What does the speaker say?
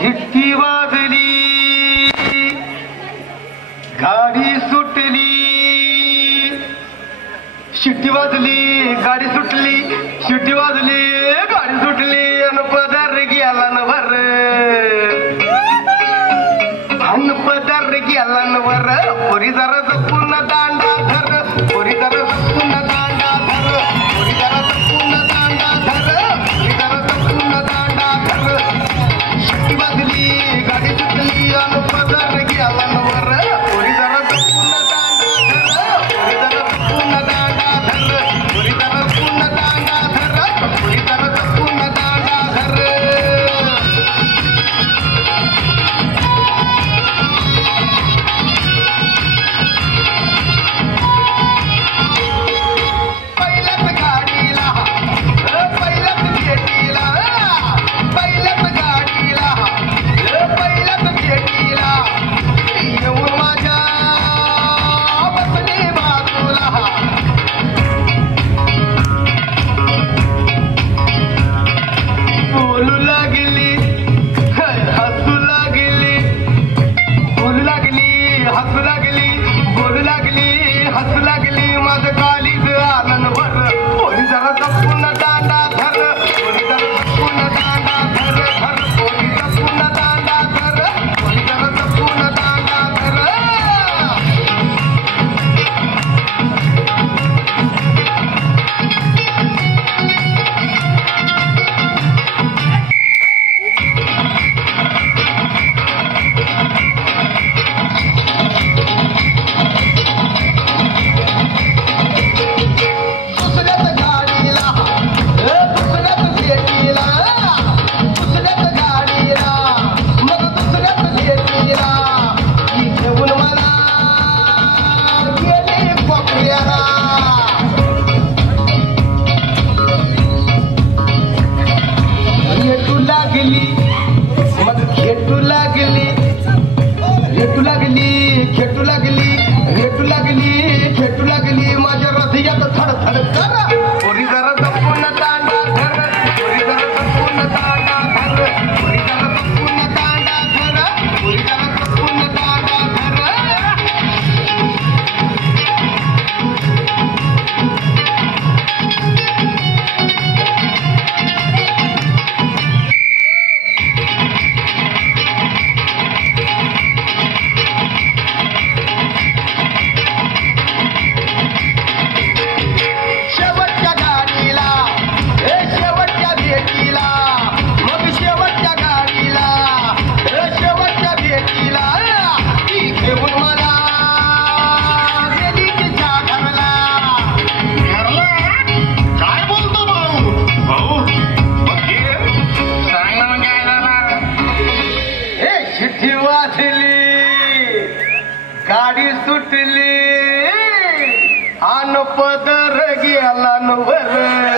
शिट्टी वाजली गाडी सुटली शिट्टी वाजली गाडी सुटली शिट्टी वाजली गाडी सुटली अन पदार गेला न वर अन पदार गेला न वर पोरी जरा जपून दांडा धर पोरी जरा जपून दांडा धर पोरी जरा जपून दांडा धर पोरी जरा जपून दांडा धर शिट्टी वाजली गाडी सुटली अन पदार गेला न वर पोरी जरा जपून दांडा धर पोरी जरा जपून दांडा धर पोरी जरा जपून दांडा धर पोरी जरा जपून दांडा धर गाडी सुटली अन पदर गेला न वर